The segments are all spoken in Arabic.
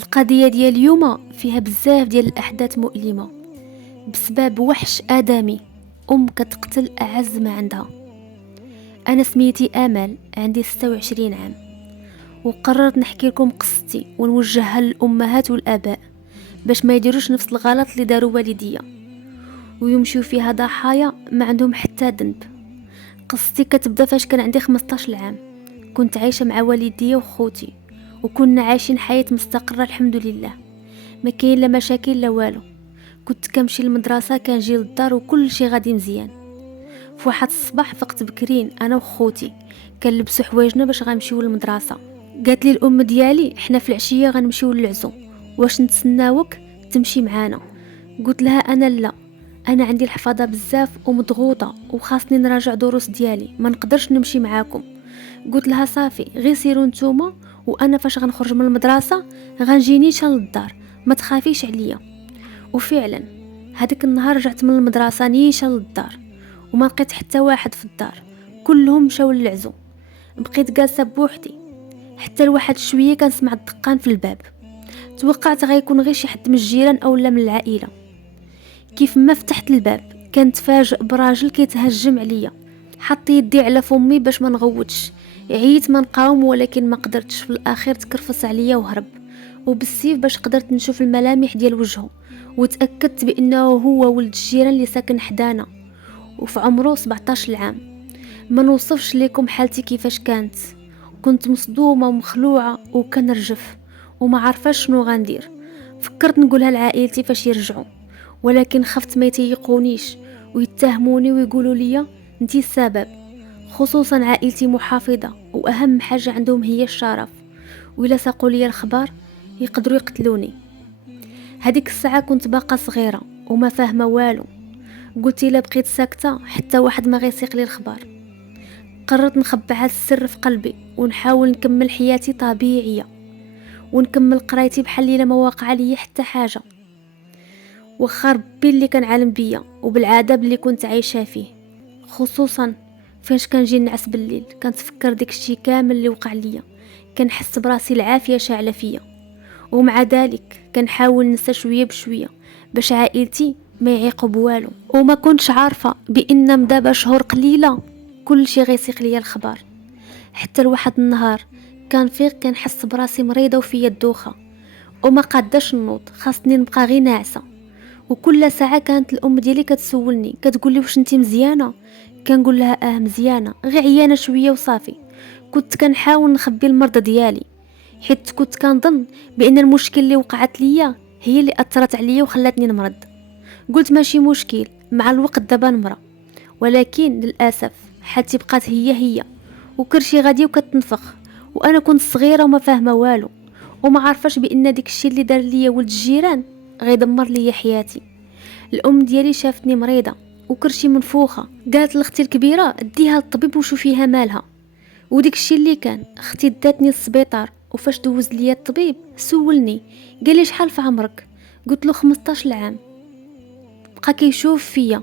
القضية ديال اليوم فيها بزاف ديال الأحداث مؤلمة بسبب وحش آدمي. كتقتل أعز ما عندها. أنا سميتي آمال، عندي 26 عام، وقررت نحكي لكم قصتي ونوجهها للأمهات والآباء باش ما يديروش نفس الغلط اللي داروا والديا ويمشيو فيها ضحايا ما عندهم حتى ذنب. قصتي كتبدا فاش كان عندي 15 عام. كنت عايشة مع والديا وخوتي، وكنا عايشين حياة مستقرة الحمد لله، ما كاين لا مشاكل لا والو. كنت كنمشي للمدرسة، كنجي للدار وكل شي غادي مزيان. في واحد الصباح فقت بكرين انا وخوتي، كنلبسوا حوايجنا باش غنمشيو للمدرسة. قالت لي الام ديالي حنا في العشية غنمشيو للعزو، واش نتسناوك تمشي معانا؟ قلت لها انا لا، انا عندي الحفاظة بزاف ومضغوطة وخاصني نراجع دروس ديالي، ما نقدرش نمشي معاكم. قلت لها صافي، غير سيروا نتوما وانا فاش غنخرج من المدرسة غنجي نيشان للدار، ما تخافيش عليا. وفعلا هذاك النهار رجعت من المدرسة نيشان للدار وما لقيت حتى واحد في الدار، كلهم مشاو للعزو. بقيت جالسة بوحدي حتى لواحد شوية كنسمع الدقان في الباب. توقعت غيكون غير شي حد من الجيران او لا من العائلة. كيف ما فتحت الباب كنتفاجئ براجل كيتهجم عليا. حط يدي على فمي باش ما نغوتش، عييت ما نقاوم ولكن ما قدرتش. في الاخير تكرفس عليا وهرب، وبالسيف باش قدرت نشوف الملامح ديال وجهه، وتاكدت بانه هو ولد الجيران اللي ساكن حدانا وفي عمره 17 عام. ما نوصفش لكم حالتي كيفاش كانت. كنت مصدومه ومخلوعه وكنرجف وما عارفاش شنو غندير. فكرت نقولها لعائلتي فاش يرجعوا، ولكن خفت ما يتيقونيش ويتهموني ويقولوا لي انتي السبب، خصوصا عائلتي محافظة واهم حاجة عندهم هي الشرف، وإلا ساقوا لي الخبر يقدروا يقتلوني. هذيك الساعة كنت باقة صغيرة وما فاهمة والو. قلت الا بقيت ساكتة حتى واحد ما غيسيق لي الخبر. قررت نخبع هذا السر في قلبي ونحاول نكمل حياتي طبيعية ونكمل قرايتي بحال الا ما واقع لي حتى حاجة، واخا ربي اللي كان عالم بيا وبالعذاب اللي كنت عايشة فيه. خصوصا فاش كنجي نعس بالليل كنتفكر داك الشي كامل اللي وقع ليا، كنحس براسي العافية شاعلة فيا. ومع ذلك كنحاول ننسى شوية بشوية باش عائلتي ما يعيقوا بوالو. وما كنتش عارفة بان مدابا شهور قليلة كل شي غيسيق ليا الخبر. حتى لواحد النهار كنفيق كنحس براسي مريضة وفيا الدوخة وما قاداش نوض، خاصني نبقى غير ناعسة. وكل ساعة كانت الام ديالي كتسولني كتقول لي واش انتي مزيانة؟ كنقول لها مزيانة، غير عيانة شوية وصافي. كنت كنحاول نخبي المرض ديالي حيت كنت كنظن بان المشكل اللي وقعت ليا هي اللي اثرت عليا وخلاتني نمرض. قلت ماشي مشكل، مع الوقت دابا نمرة. ولكن للاسف حالتي بقات هي وكرشي غادي وكتنفخ، وانا كنت صغيرة وما فاهمة والو وما عارفاش بان داك الشيء اللي دار ليا ولد الجيران غيدمر ليا حياتي. الام ديالي شافتني مريضة وكرشي منفوخة، قالت لاختي الكبيرة ديها للطبيب وشوفيها مالها. وديك الشيء اللي كان اختي داتني للسبيطار، وفاش دوز ليا الطبيب سولني قال لي شحال في عمرك؟ قلت له 15 عام. بقى كيشوف فيا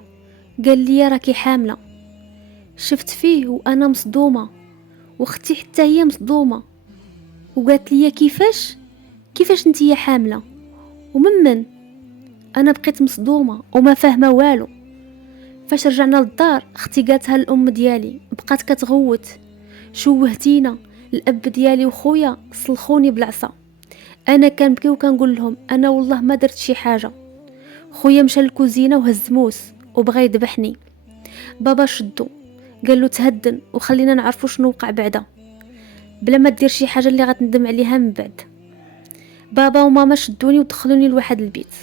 قال لي راكي حاملة. شفت فيه وانا مصدومة، واختي حتى هي مصدومة وقالت لي كيفاش انتي حاملة ومن؟ انا بقيت مصدومة وما فاهمة والو. فاش رجعنا للدار اختي قالتها للام ديالي، بقات كتغوت شوهتينا. الاب ديالي وخويا صلخوني بالعصا. انا كنبكي وكنقول لهم انا والله ما درت شي حاجه. خويا مشى للكوزينه وهز موس وبغى يذبحني. بابا شدو قال له تهدن وخلينا نعرفوا شنو وقع بعدا، بلا ما دير شي حاجه اللي غتندم عليها من بعد. بابا وماما شدوني ودخلوني لواحد البيت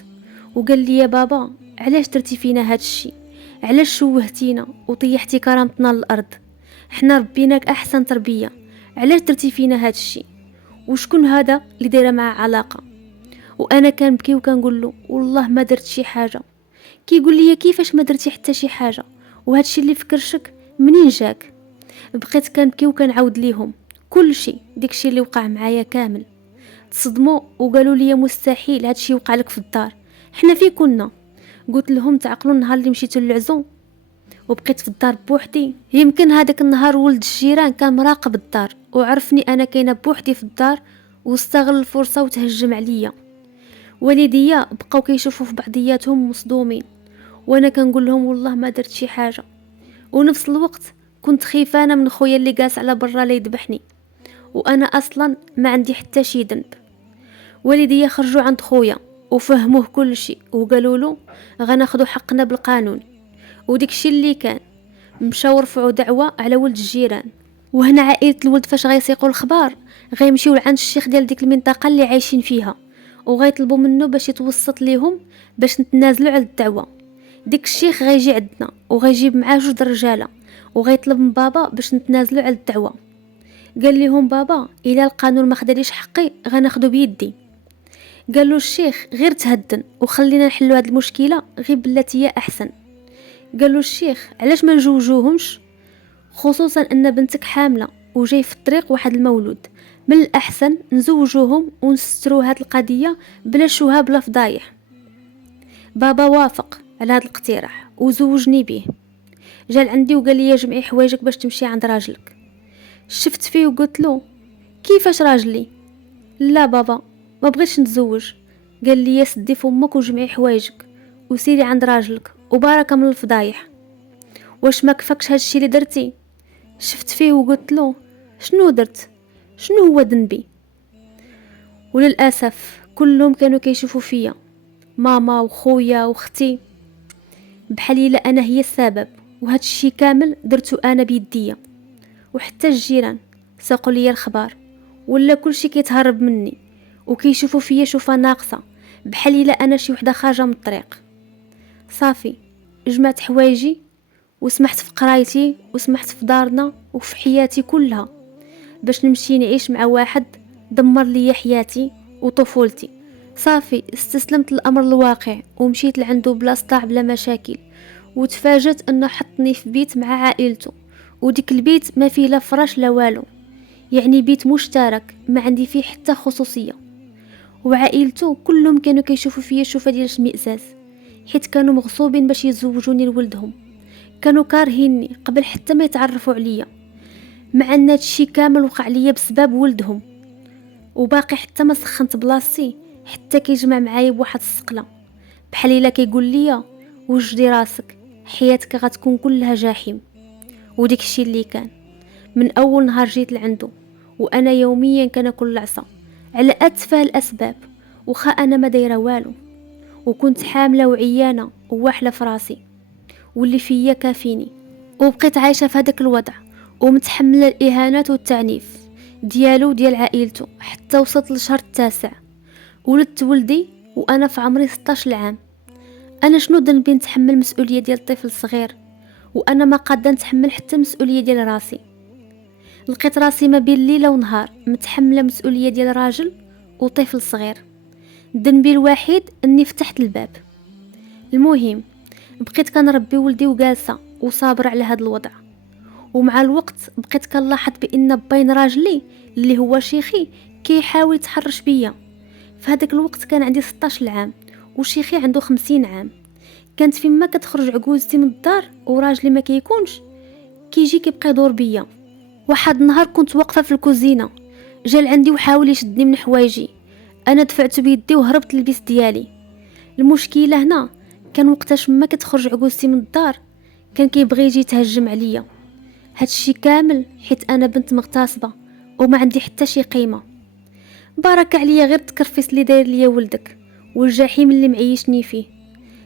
وقال لي يا بابا علاش درتي فينا هاد الشيء؟ علاش شوهتينا وطيحتي كرامتنا للارض؟ حنا ربيناك احسن تربيه، علاش درتي فينا هاد الشيء؟ وشكون هذا اللي دايره معاه علاقه؟ وانا كنبكي وكنقول له والله ما درت شي حاجه. كيقول لي كيفاش ما درتي حتى شي حاجه وهذا الشيء اللي فكرشك منين جاك؟ بقيت كنبكي وكنعاود ليهم كل شيء، داكشي اللي وقع معايا كامل. تصدموا وقالوا لي مستحيل هادشي وقع لك في الدار، حنا فين كنا؟ قلت لهم تعقلوا النهار اللي مشيتوا للعزو وبقيت في الدار بوحدي. يمكن هذاك النهار ولد الجيران كان مراقب الدار وعرفني انا كاينه بوحدي في الدار واستغل الفرصة وتهجم عليا. والديا بقاو كيشوفوا في بعضياتهم مصدومين، وانا كنقول لهم والله ما درت شي حاجه. ونفس الوقت كنت خيفانه من خويا اللي جالس على برا لا يذبحني، وانا اصلا ما عندي حتى شي ذنب. والديا خرجوا عند خويا وفهموه كل شيء وقالوا له غناخذوا حقنا بالقانون. وديك الشيء اللي كان، مشاو رفعوا دعوة على ولد الجيران. وهنا عائلة الولد فاش غيسيقوا الخبار غيمشيو لعند الشيخ ديال ديك المنطقة اللي عايشين فيها، وغيطلبوا منه باش يتوسط ليهم باش نتنازلوا على الدعوة. ديك الشيخ غيجي عندنا وغيجيب معاه 2 رجاله، وغيطلب من بابا باش نتنازلوا على الدعوة. قال لهم بابا الا القانون ما خداليش حقي غناخدو بيدي. قال له الشيخ غير تهدن وخلينا نحلوا هاد المشكله غير بلاتي احسن. قال له الشيخ علاش ما نجوجوهمش، خصوصا ان بنتك حامله وجاي في الطريق واحد المولود، من الاحسن نزوجوهم ونستروا هاد القضيه بلا شوها بلا فضايح. بابا وافق على هاد الاقتراح وزوجني به. جا عندي وقال لي جمعي حوايجك باش تمشي عند راجلك. شفت فيه وقلت له كيفاش راجلي؟ لا بابا ما بغيتش نتزوج. قال لي يا سدي فمك وجمعي حوايجك وسيري عند راجلك وباركه من الفضايح. واش ما كفاكش هادشي اللي درتي؟ شفت فيه وقلت له شنو درت؟ شنو هو ذنبي؟ وللاسف كلهم كانوا كيشوفوا فيا، ماما وخويا واختي، بحال الا انا هي السبب، وهذا الشيء كامل درته انا بيديا. وحتى الجيران ساقوا لي الخبار، ولا كل شيء كيتهرب مني وكيشوفوا فيا شوفه ناقصه، بحال الا انا شي وحده خارجه من الطريق. صافي جمعت حوايجي وسمحت في قرايتي وسمحت في دارنا وفي حياتي كلها باش نمشي نعيش مع واحد دمر لي حياتي وطفولتي. صافي استسلمت الامر الواقع ومشيت لعنده بلا صداع بلا مشاكل، وتفاجأت انه حطني في بيت مع عائلته، وديك البيت ما فيه لا فراش لا والو، يعني بيت مشترك ما عندي فيه حتى خصوصيه. وعائلته كلهم كانوا كيشوفوا فيا شوفه ديال الشمئزاز، حيت كانوا مغصوبين باش يزوجوني لولدهم، كانوا كارهيني قبل حتى ما يتعرفوا عليا، مع ان هادشي كامل وقع ليا بسبب ولدهم. وباقي حتى ما سخنت بلاصتي حتى كيجمع معايا بواحد السقله، بحال الا كيقول ليا وجدي راسك حياتك غتكون كلها جحيم. وديك الشي اللي كان من اول نهار جيت لعنده، وانا يوميا كناكل العصا على اتفه الاسباب، وخا انا ما دايره والو، وكنت حامله وعيانه وواحله في راسي، واللي فيا كافيني. وبقيت عايشه في هذاك الوضع ومتحمله الاهانات والتعنيف ديالو وديال عائلته حتى وصلت للشهر التاسع. ولدت ولدي وانا في عمري 16 عام. انا شنو ذنبي نتحمل مسؤوليه ديال طفل صغير وانا ما قادة نتحمل حتى مسؤوليه ديال راسي؟ لقيت راسي ما بين ليله ونهار متحمله مسؤوليه ديال راجل وطفل صغير. ذنبي الوحيد اني فتحت الباب. المهم بقيت كنربي ولدي وجالسه وصابره على هذا الوضع، ومع الوقت بقيت كنلاحظ بان بين راجلي اللي هو شيخي كيحاول يتحرش بيا. في هذاك الوقت كان عندي 16 عام وشيخي عنده 50 عام. كانت فيما كتخرج عجوزتي من الدار وراجلي ما كيكونش كيجي كيبقى يدور بيا. واحد النهار كنت واقفه في الكوزينه، جا عندي وحاول يشدني من حوايجي، انا دفعته بيدي وهربت للبيس ديالي. المشكله هنا كان وقتاش ما كتخرج عجوزتي من الدار كان كيبغي يجي يتهجم عليا. هادشي كامل حيت انا بنت مغتصبه وما عندي حتى شي قيمه. بارك عليا غير تكرفس اللي داير ليا ولدك والجحيم اللي معيشني فيه،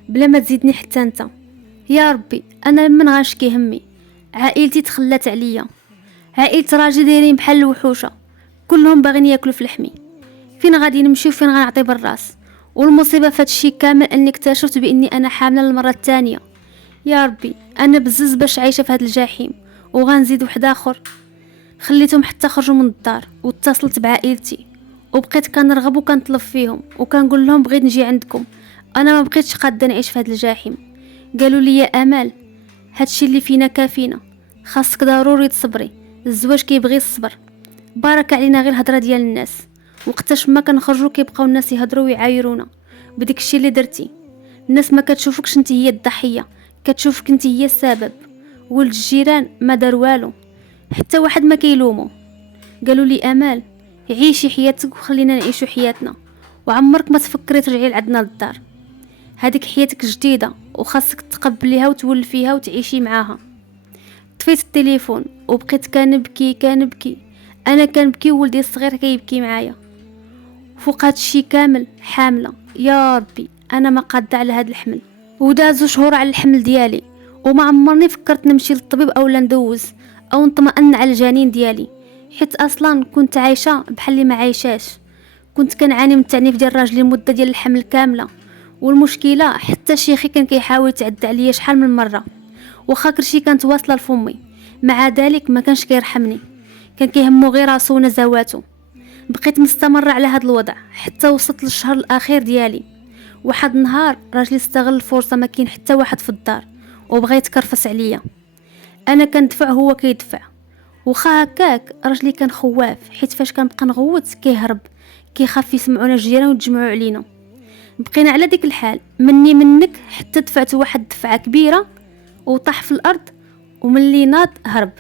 بلا ما تزيدني حتى انت. يا ربي انا من غنشكي همي؟ عائلتي تخلات عليا، عائلة راجلي دايرين بحال الوحوشه، كلهم باغيين ياكلوا في لحمي. فين غادي نمشي وفين غنعطي بالراس؟ والمصيبه في هادشي كامل اني اكتشفت باني انا حامله للمره الثانيه. يا ربي انا بزز باش عايشه في هاد الجحيم وغنزيد واحد اخر. خليتهم حتى خرجوا من الدار واتصلت بعائلتي وبقيت كنرغب وكنطلب فيهم وكنقول لهم بغيت نجي عندكم، انا ما بقيتش قاده نعيش في هاد الجحيم. قالوا لي يا امال هادشي اللي فينا كافينا، خاصك ضروري تصبري، الزواج كيبغي الصبر. بارك علينا غير الهضره ديال الناس، وقتاش ما كنخرجوا كيبقاو الناس يهضروا ويعايرونا بديك الشيء اللي درتي. الناس ما كتشوفكش انت هي الضحيه، كتشوفك انت هي السبب. ولد الجيران ما دار والو، حتى واحد ما كيلومو. قالوا لي امال عيشي حياتك وخلينا نعيشو حياتنا، وعمرك ما تفكري ترجعي لعندنا للدار. هذيك حياتك جديدة وخاصك تقبليها وتولفيها وتعيشي معاها. طفيت التليفون وبقيت كنبكي انا كنبكي وولدي الصغير كيبكي معايا. فوق هاد الشي كامل حاملة، يا ربي انا ما قادة على هاد الحمل. ودازو شهور على الحمل ديالي وما عمرني فكرت نمشي للطبيب او ندوز او نطمئن على الجنين ديالي، حيت اصلا كنت عايشه بحال اللي ما عايشاش. كنت كنعاني من التعنيف ديال راجلي المده ديال الحمل كامله، والمشكله حتى شيخي كان كيحاول يتعدى عليا شحال من مره، واخا كلشي كانت واصله لفمي، مع ذلك ما كانش كيرحمني، كان كيهمو غير راسو ونزواته. بقيت مستمره على هذا الوضع حتى وصلت للشهر الاخير ديالي. واحد النهار راجلي استغل الفرصه ما كاين حتى واحد في الدار وبغى يتكرفس عليا. انا كندفع هو كيدفع، وخا هكاك راجلي كان خواف، حيت فاش كنبقى نغوت كيهرب، كيخاف يسمعونا الجيران ويتجمعوا علينا. بقينا على ديك الحال مني منك حتى دفعت واحد دفعه كبيره وطاح في الارض، وملي ناض هرب.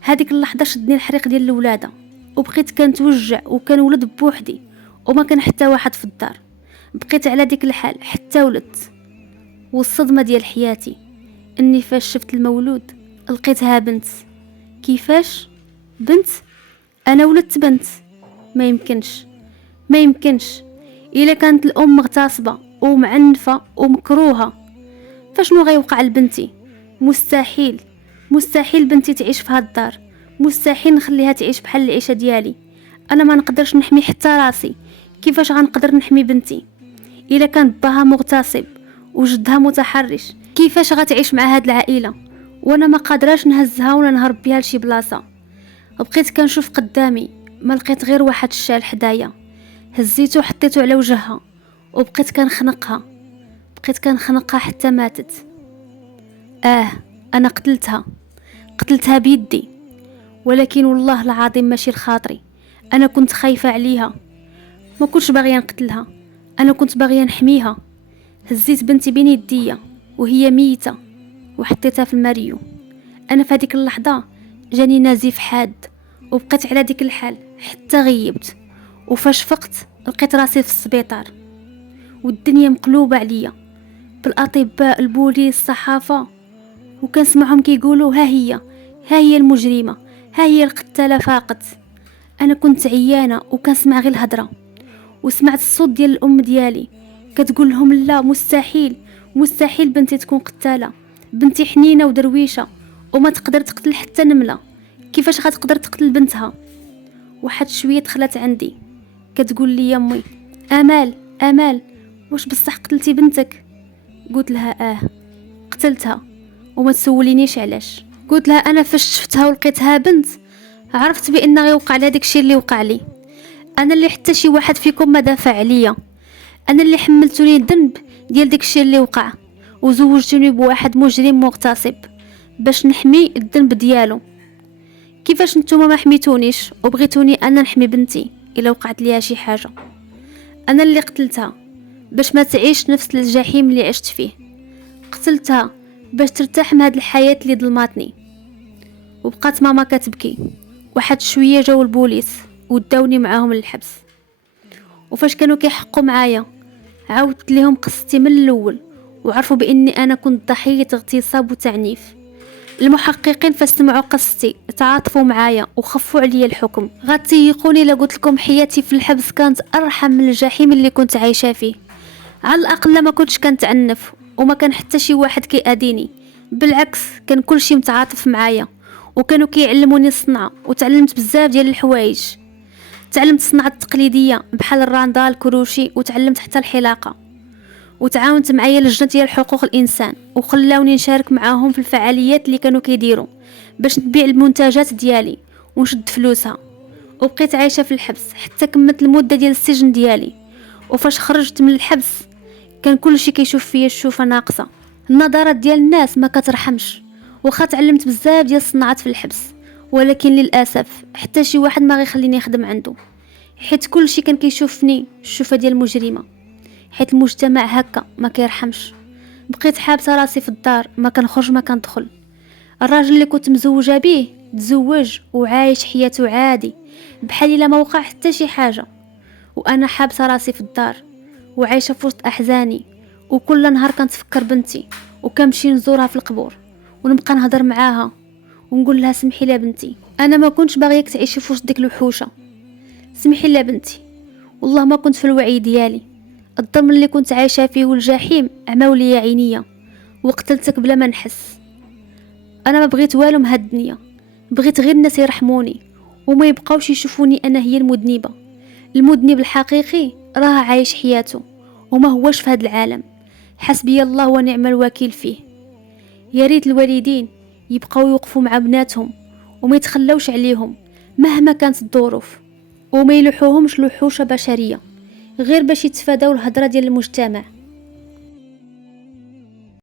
هذيك اللحظه شدني الحريق ديال الولاده، وبقيت كنتوجع وكنولد بوحدي وما كان حتى واحد في الدار. بقيت على ديك الحال حتى ولدت. والصدمه ديال حياتي اني فاش شفت المولود لقيتها بنت. كيفاش بنت؟ انا ولدت بنت؟ ما يمكنش. الا كانت الام مغتصبه ومعنفه ومكروهه، فشنو غيوقع لبنتي؟ مستحيل بنتي تعيش في هاد الدار، مستحيل نخليها تعيش بحال العيشه ديالي. انا ما نقدرش نحمي حتى راسي، كيفاش غنقدر نحمي بنتي؟ الا كان باها مغتصب وجدها متحرش، كيفاش غتعيش مع هاد العائله وانا ما قادراش نهزها ولا نهرب بها لشي بلاصه؟ بقيت كنشوف قدامي، ما لقيت غير واحد الشال حدايا، هزيته حطيته على وجهها وبقيت كنخنقها حتى ماتت. انا قتلتها بيدي، ولكن والله العظيم ماشي لخاطري، انا كنت خايفه عليها، ما كنتش باغيه نقتلها، انا كنت باغيه نحميها. هزيت بنتي بين يديا وهي ميته وحطيتها في الماريو. انا في هذيك اللحظه جاني نزيف حاد، وبقيت على ديك الحال حتى غيبت. وفاش فقت لقيت راسي في السبيطار، والدنيا مقلوبه عليا بالاطباء، البوليس، الصحافه، وكنسمعهم كيقولوا ها هي المجرمه، ها هي القتاله فاقت. انا كنت عيانه وكنسمع غير الهضره، وسمعت الصوت ديال الام ديالي كتقول لهم لا، مستحيل بنتي تكون قتاله، بنتي حنينه ودرويشه وما تقدر تقتل حتى نمله، كيفاش غتقدر تقتل بنتها؟ واحد شويه دخلت عندي كتقول لي يا امي، امال واش بصح قتلتي بنتك؟ قلت لها قتلتها، وما تسولينيش علاش. قلت لها انا فاش شفتها ولقيتها بنت عرفت بان غيوقع لها داكشي اللي وقع لي. انا اللي حتى شي واحد فيكم ما دافع عليا، انا اللي حملتوني الذنب ديال داكشي اللي وقع، وزوجتوني بواحد مجرم مغتصب باش نحمي الذنب ديالو. كيفاش نتوما ما حميتونيش وبغيتوني انا نحمي بنتي الا وقعت ليها شي حاجه؟ انا اللي قتلتها باش ما تعيش نفس الجحيم اللي عشت فيه، قتلتها باش ترتاح من هاد الحياه اللي ظلماتني. وبقات ماما كتبكي. واحد شويه جاو البوليس وداوني معاهم للحبس، وفاش كانوا كيحقوا معايا عاودت لهم قصتي من الاول، وعرفوا باني انا كنت ضحيه اغتصاب وتعنيف. المحققين فاش سمعوا قصتي تعاطفوا معايا وخفوا عليا الحكم. غتيقوني الا قلت لكم حياتي في الحبس كانت ارحم من الجحيم اللي كنت عايشه فيه. على الاقل ما كنتش كنتعنف وما كان حتى شي واحد كيأذيني، بالعكس كان كلشي متعاطف معايا، وكانوا كيعلموني الصنعه، وتعلمت بزاف ديال الحوايج. تعلمت الصنعه التقليديه بحال الراندا، الكروشي، وتعلمت حتى الحلاقه. وتعاونت معايا لجنه ديال حقوق الانسان وخلاوني نشارك معاهم في الفعاليات اللي كانوا كيديروا باش نبيع المنتجات ديالي ونشد فلوسها. وبقيت عايشه في الحبس حتى كملت المده ديال السجن ديالي. وفاش خرجت من الحبس كان كلشي كيشوف فيا الشوفه ناقصه، النظرات ديال الناس ما كترحمش. واخا تعلمت بزاف ديال الصناعات في الحبس، ولكن للاسف حتى شي واحد ما غيخليني نخدم عنده، حيت كلشي كان كيشوفني الشوفه ديال المجرمه، حيت المجتمع هكا ما كيرحمش. بقيت حابسه راسي في الدار، ما كنخرج ما كندخل. الراجل اللي كنت مزوجه به تزوج وعايش حياته عادي، بحال الا ما وقع حتى شي حاجه، وانا حابسه راسي في الدار وعايشه في وسط احزاني، وكل نهار كنتفكر بنتي وكنمشي نزورها في القبور ونبقى نهضر معاها ونقول لها سمحي لي بنتي، انا ما كنتش باغيك تعيشي في وسط ديك الوحوشه، سمحي لي بنتي، والله ما كنت في الوعي ديالي، الظلم اللي كنت عايشه فيه والجحيم عماو لي عينيا وقتلتك بلا ما نحس. انا ما بغيت والو من هاد الدنيا، بغيت غير الناس يرحموني وما يبقاوش يشوفوني انا هي المذنبه. المذنب الحقيقي راه عايش حياته وما هوش في هاد العالم، حسبي الله ونعم الوكيل فيه. يا ريت الوالدين يبقاو يوقفوا مع بناتهم وما يتخلوش عليهم مهما كانت الظروف، وما يلوحوهمش لوحوشه بشريه غير باش يتفاداو الهضره ديال المجتمع.